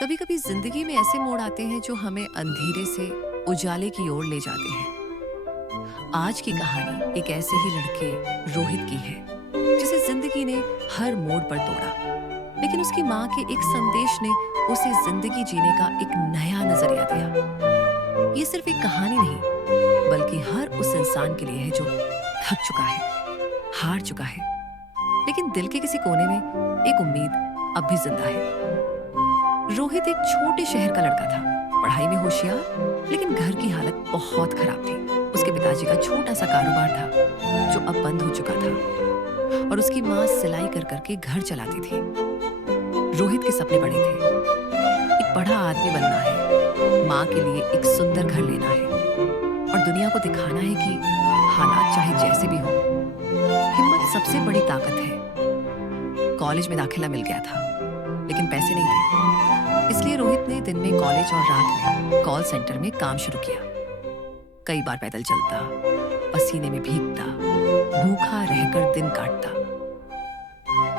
कभी कभी जिंदगी में ऐसे मोड़ आते हैं जो हमें अंधेरे से उजाले की ओर ले जाते हैं। आज की कहानी एक ऐसे ही लड़के रोहित की है जिसे जिंदगी ने हर मोड़ पर तोड़ा, लेकिन उसकी माँ के एक संदेश ने उसे जिंदगी जीने का एक नया नजरिया दिया। ये सिर्फ एक कहानी नहीं, बल्कि हर उस इंसान के लिए है जो थक चुका है, हार चुका है, लेकिन दिल के किसी कोने में एक उम्मीद अब भी जिंदा है। रोहित एक छोटे शहर का लड़का था, पढ़ाई में होशियार, लेकिन घर की हालत बहुत खराब थी। उसके पिताजी का छोटा सा कारोबार था जो अब बंद हो चुका था, और उसकी माँ सिलाई कर करके घर चलाती थी। रोहित के सपने बड़े थे, एक बड़ा आदमी बनना है, माँ के लिए एक सुंदर घर लेना है, और दुनिया को दिखाना है कि हालात चाहे जैसे भी हो, हिम्मत सबसे बड़ी ताकत है। कॉलेज में दाखिला मिल गया था, लेकिन पैसे नहीं थे, इसलिए रोहित ने दिन में कॉलेज और रात में कॉल सेंटर में काम शुरू किया। कई बार पैदल चलता, पसीने में भीगता, भूखा रहकर दिन काटता,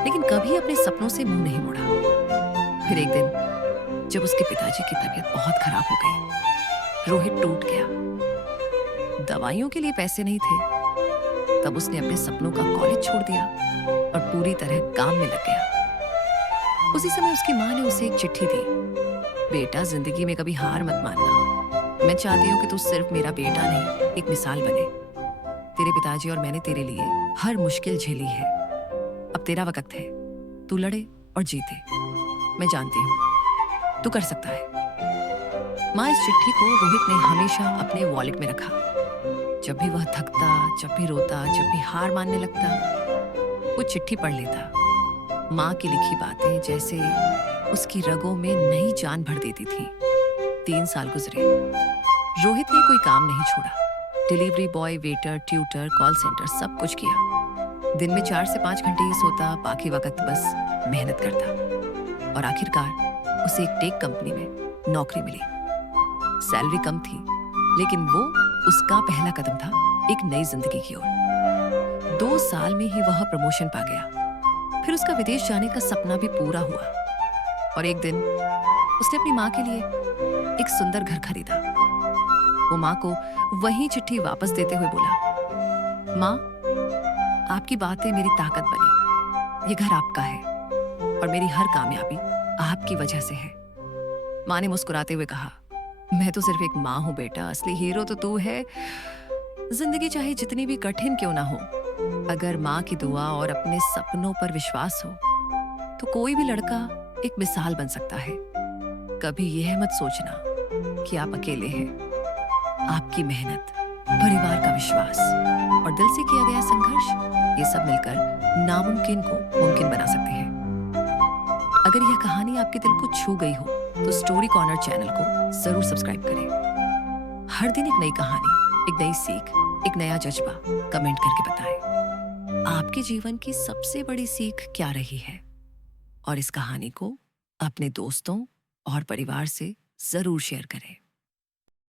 लेकिन कभी अपने सपनों से मुंह नहीं मोड़ा। फिर एक दिन जब उसके पिताजी की तबीयत बहुत खराब हो गई, रोहित टूट गया। दवाइयों के लिए पैसे नहीं थे, तब उसने अपने सपनों का कॉलेज छोड़ दिया और पूरी तरह काम में लग गया। उसी समय उसकी माँ ने उसे एक चिट्ठी दी। बेटा, जिंदगी में कभी हार मत मानना। मैं चाहती हूँ कि तू सिर्फ मेरा बेटा नहीं, एक मिसाल बने। तेरे पिताजी और मैंने तेरे लिए हर मुश्किल झेली है। अब तेरा वक्त है, तू लड़े और जीते। मैं जानती हूँ तू कर सकता है। माँ इस चिट्ठी को रोहित ने हमेशा अपने वॉलेट में रखा। जब भी वह थकता, जब भी रोता, जब भी हार मानने लगता, वो चिट्ठी पढ़ लेता। माँ की लिखी बातें जैसे उसकी रगों में नई जान भर देती थी। 3 साल गुजरे, रोहित ने कोई काम नहीं छोड़ा। Delivery boy, waiter, tutor, call centre, सब कुछ किया। दिन में 4 से 5 घंटे ही सोता, बाकी वक्त बस मेहनत करता। और आखिरकार उसे एक टेक कंपनी में नौकरी मिली। सैलरी कम थी, लेकिन वो उसका पहला कदम था एक नई जिंदगी की ओर। 2 साल में ही वह प्रमोशन पा गया। फिर उसका विदेश जाने का सपना भी पूरा हुआ, और एक दिन उसने अपनी माँ के लिए एक सुंदर घर खरीदा। वो माँ को वही चिट्ठी वापस देते हुए बोला, माँ, आपकी बातें मेरी ताकत बनी। ये घर आपका है और मेरी हर कामयाबी आपकी वजह से है। माँ ने मुस्कुराते हुए कहा, मैं तो सिर्फ एक माँ हूं बेटा, असली हीरो तो तू है। जिंदगी चाहे जितनी भी कठिन क्यों ना हो, अगर माँ की दुआ और अपने सपनों पर विश्वास हो, तो कोई भी लड़का एक मिसाल बन सकता है। कभी यह मत सोचना कि आप अकेले हैं। आपकी मेहनत, परिवार का विश्वास और दिल से किया गया संघर्ष, ये सब मिलकर नामुमकिन को मुमकिन बना सकते हैं। अगर यह कहानी आपके दिल को छू गई हो, तो स्टोरी कॉर्नर चैनल को जरूर सब्सक्राइब करें। हर दिन एक नई कहानी, एक नई सीख, एक नया जज्बा कमेंट करके बताएं। आपके जीवन की सबसे बड़ी सीख क्या रही है? और इस कहानी को अपने दोस्तों और परिवार से जरूर शेयर करें।